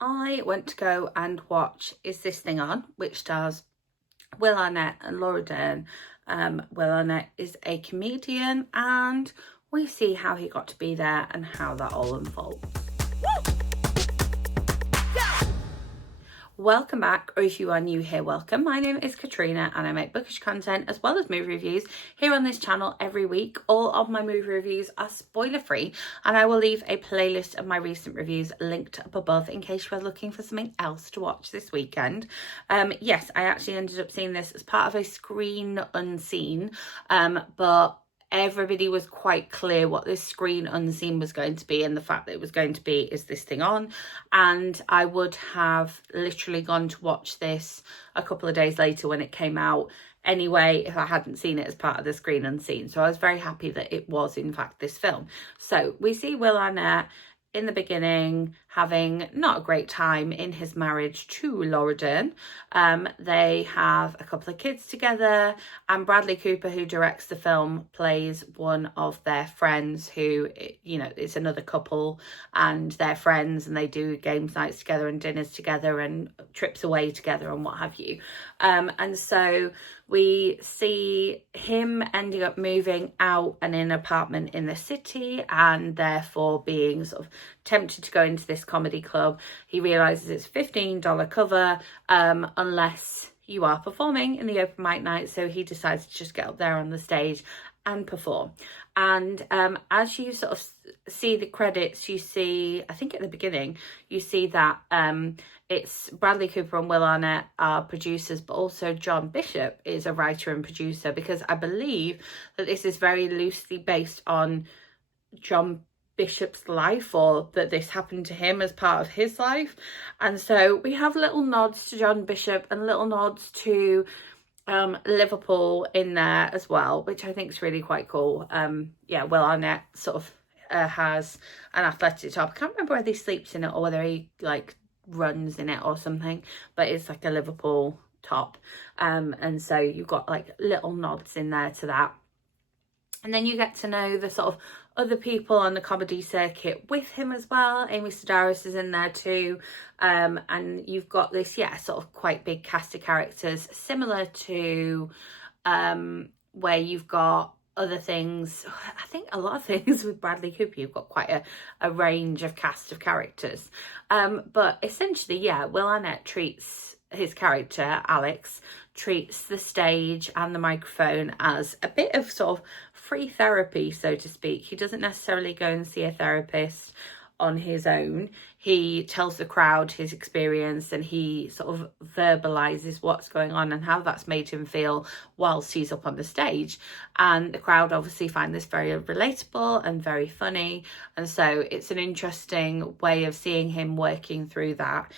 I went to go and watch Is This Thing On, which stars Will Arnett and Laura Dern. Will Arnett is a comedian, and we see how he got to be there and how that all unfolds. Welcome back, or if you are new here, welcome. My name is Katrina and I make bookish content as well as movie reviews here on this channel every week. All of my movie reviews are spoiler free, and I will leave a playlist of my recent reviews linked up above in case you are looking for something else to watch this weekend. Yes, I actually ended up seeing this as part of a screen unseen, but everybody was quite clear what this screen unseen was going to be, and the fact that it was going to be Is This Thing On. And I would have literally gone to watch this a couple of days later when it came out anyway if I hadn't seen it as part of the screen unseen. So I was very happy that it was in fact this film. So we see Will Arnett in the beginning having not a great time in his marriage to Laura Dern. They have a couple of kids together, and Bradley Cooper, who directs the film, plays one of their friends who, you know, it's another couple and they're friends, and they do games nights together and dinners together and trips away together and what have you. And so we see him ending up moving out and in an apartment in the city, and therefore being sort of tempted to go into this comedy club. He realizes it's $15 cover unless you are performing in the open mic night, so he decides to just get up there on the stage and perform. And as you sort of see the credits, you see, I think at the beginning, you see that it's Bradley Cooper and Will Arnett are producers, but also John Bishop is a writer and producer, because I believe that this is very loosely based on John Bishop's life, or that this happened to him as part of his life. And so we have little nods to John Bishop and little nods to Liverpool in there as well, which I think is really quite cool. Yeah, Will Arnett sort of has an athletic top. I can't remember whether he sleeps in it or whether he like runs in it or something, but it's like a Liverpool top. And so you've got like little nods in there to that. And then you get to know the sort of other people on the comedy circuit with him as well. Amy Sedaris is in there too. And you've got this, sort of quite big cast of characters, similar to where you've got other things. I think a lot of things with Bradley Cooper, you've got quite a range of cast of characters. But essentially, Will Arnett treats his character, Alex, treats the stage and the microphone as a bit of sort of free therapy, so to speak. He doesn't necessarily go and see a therapist on his own. He tells the crowd his experience, and he sort of verbalizes what's going on and how that's made him feel whilst he's up on the stage. And the crowd obviously find this very relatable and very funny, and so it's an interesting way of seeing him working through that,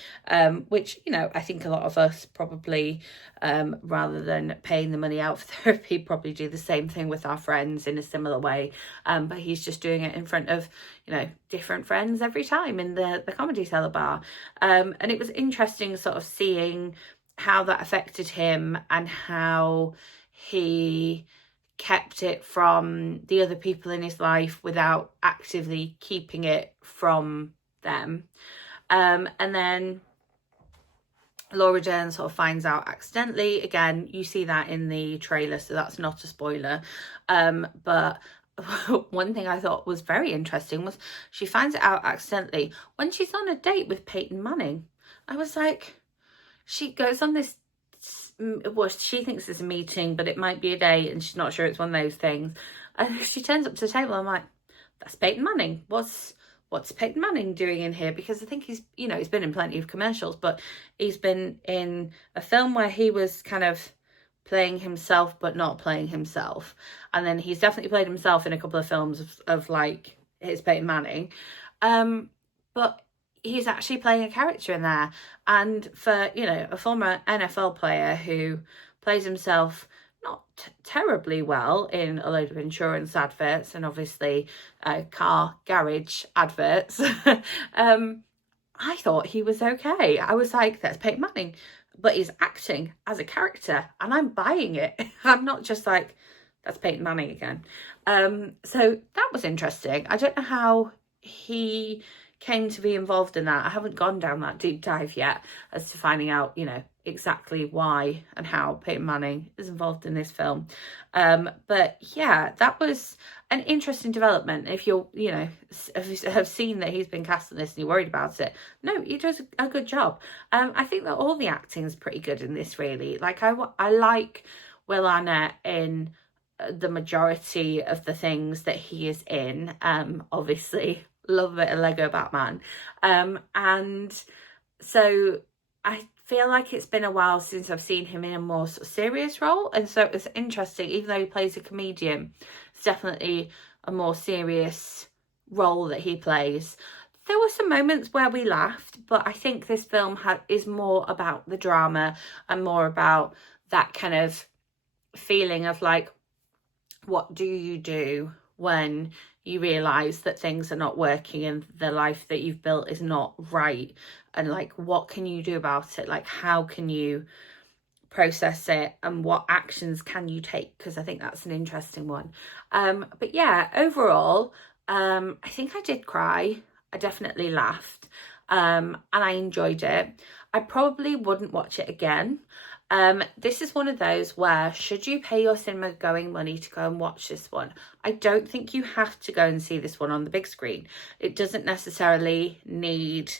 which, you know, I think a lot of us probably, rather than paying the money out for therapy, probably do the same thing with our friends in a similar way. But he's just doing it in front of, you know, different friends every time in the Comedy Cellar bar. And it was interesting sort of seeing how that affected him and how he kept it from the other people in his life without actively keeping it from them. And then Laura Dern sort of finds out accidentally. Again, you see that in the trailer, so that's not a spoiler. But one thing I thought was very interesting was she finds it out accidentally when she's on a date with Peyton Manning. I was like, she goes on this, well, she thinks it's a meeting, but it might be a date, and she's not sure it's one of those things. And she turns up to the table, I'm like, that's Peyton Manning. What's Peyton Manning doing in here? Because I think he's, you know, he's been in plenty of commercials, but he's been in a film where he was kind of playing himself but not playing himself, and then he's definitely played himself in a couple of films of like his Peyton Manning, but he's actually playing a character in there. And for, you know, a former NFL player who plays himself not terribly well in a load of insurance adverts and obviously car garage adverts, I thought he was okay. I was like, that's Peyton Manning, but he's acting as a character and I'm buying it. I'm not just like, that's Peyton Manning again. So that was interesting. I don't know how he came to be involved in that. I haven't gone down that deep dive yet as to finding out, you know, exactly why and how Peyton Manning is involved in this film. But yeah, that was an interesting development. If you're, you know, have seen that he's been cast in this and you're worried about it, no, he does a good job. I think that all the acting is pretty good in this, really. Like, I like Will Arnett in the majority of the things that he is in. Obviously, love a bit of Lego Batman. And so I feel like it's been a while since I've seen him in a more sort of serious role, and so it's interesting. Even though he plays a comedian, it's definitely a more serious role that he plays. There were some moments where we laughed, but I think this film is more about the drama and more about that kind of feeling of like, what do you do when you realise that things are not working and the life that you've built is not right, and like, what can you do about it? Like, how can you process it and what actions can you take? Because I think that's an interesting one. But yeah, overall, I think I did cry. I definitely laughed, and I enjoyed it. I probably wouldn't watch it again. This is one of those where, should you pay your cinema going money to go and watch this one, I don't think you have to go and see this one on the big screen. It doesn't necessarily need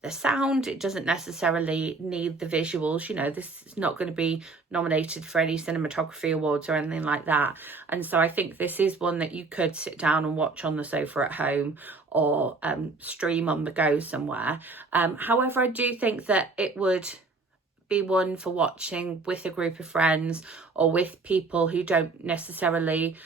the sound, it doesn't necessarily need the visuals. You know, this is not going to be nominated for any cinematography awards or anything like that. And so I think this is one that you could sit down and watch on the sofa at home, or stream on the go somewhere. However, I do think that it would be one for watching with a group of friends, or with people who don't necessarily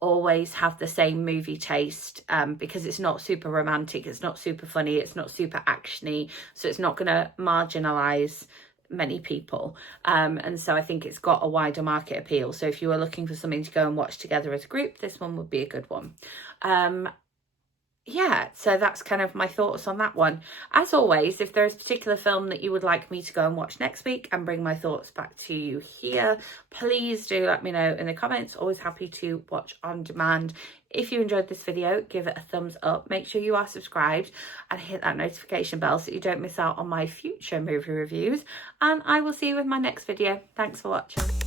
always have the same movie taste, because it's not super romantic, it's not super funny, it's not super actiony, so it's not going to marginalize many people, and so I think it's got a wider market appeal. So if you were looking for something to go and watch together as a group, this one would be a good one. Yeah, so that's kind of my thoughts on that one. As always, if there's a particular film that you would like me to go and watch next week and bring my thoughts back to you here, please do let me know in the comments. Always happy to watch on demand. If you enjoyed this video, give it a thumbs up. Make sure you are subscribed and hit that notification bell so you don't miss out on my future movie reviews. And I will see you in my next video. Thanks for watching.